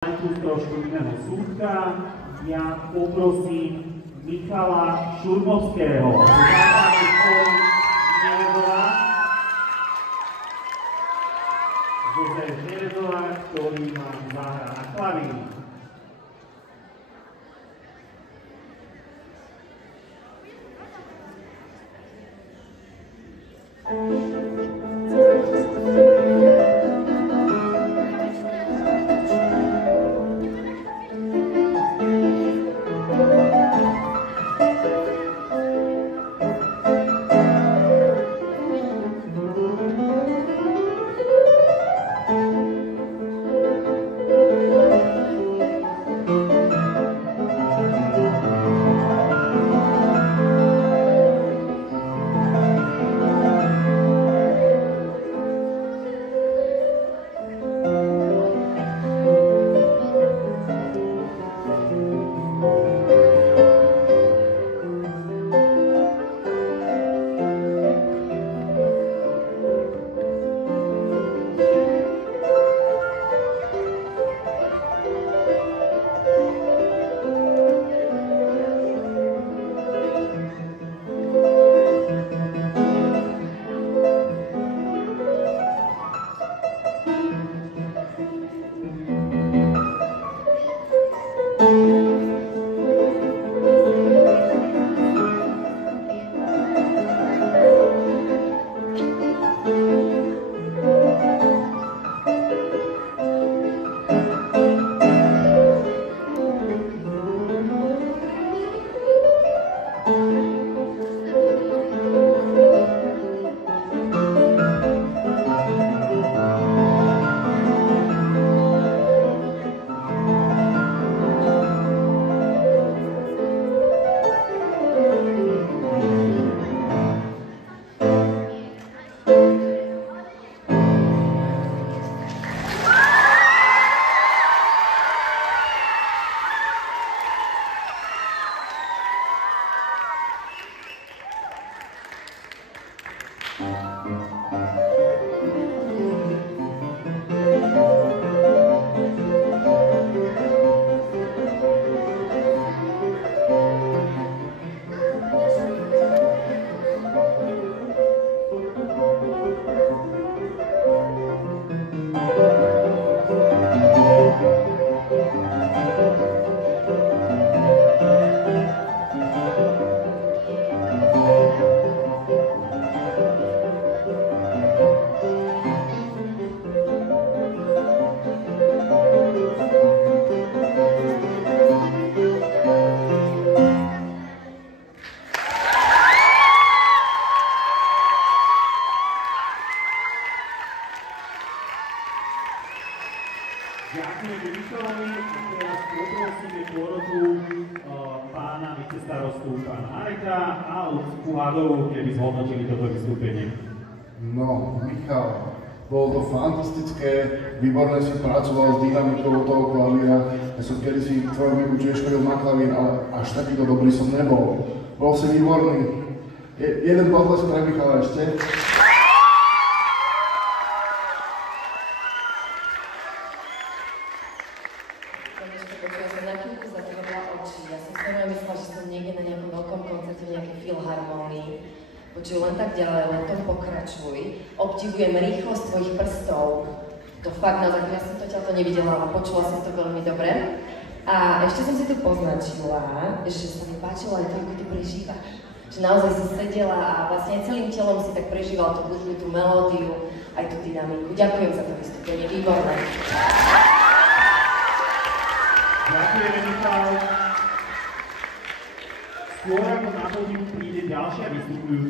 z trošku iného súdka. Ja poprosím Michala Šurmovského, ktorý má zahra na klavír. Ďakujeme Michalovi a teraz poprosíme pôrodu pána vicestarostu, pána Mareka a Lucku Hadovú, keby zhodnotili toto vystúpenie. No, Michal, bolo to fantastické, výborne si pracoval s dynamikou toho klavíra. Ja som kedysi v tvojom veku tiež chodil na klavír, ale až takýto dobrý som nebol. Bol si výborný. Jeden pohľad pre Michala ešte. Počuj, len tak ďalej, len to pokračuj. Obdivujem rýchlosť tvojich prstov. To fakt, naozaj, ja som to ťaľto nevidela, ale počula som to veľmi dobre. A ešte som si tu poznačila, že sa mi páčilo aj to, ako ty prežívaš. Že naozaj si sedela a vlastne celým telom si tak prežíval tú hudbu, tú melódiu, aj tú dynamiku. Ďakujem za to vystúpenie, výborné. Ďakujeme, Michal. Skôr ako na pódium príde ďalšia vystupujúca.